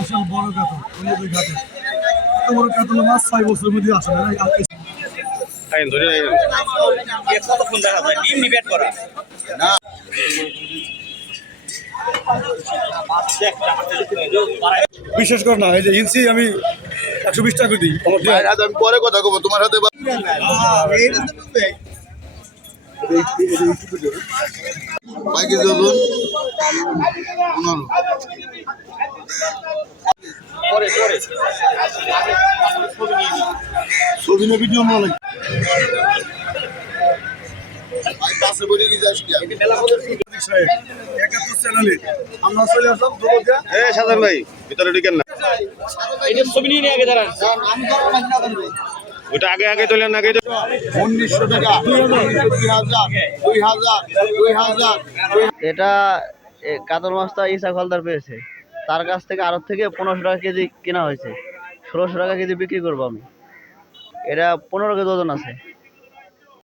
বিশাল বড় কাতল, ঘাটে এত বড় কাতল মাছ 6 বছরের মধ্যে আসে না। বিশেষ করে না, এই যে ইঞ্চি আমি 120 টাকা দিই। আমি পরে কথা কব তোমার হাতে। বাকি ধরুন 15 ছবি না ভিডিও না লাগে। আমরা চলে আসলাম সাজান ভাই, ভিতরে ঢুকেন না। ছবি নিয়ে আগে দাঁড়ান। ওটা আগে আগে তোলেন, আগে 1900 টাকা, 2000, 2000। এটা কাতল মাছটা ইসা হলদার পেয়েছে, তার কাছ থেকে আরব থেকে 1500 টাকা কেজি কেনা হয়েছে, 1600 টাকা কেজি বিক্রি করবো আমি। এটা 15 কেজি ওজন আছে।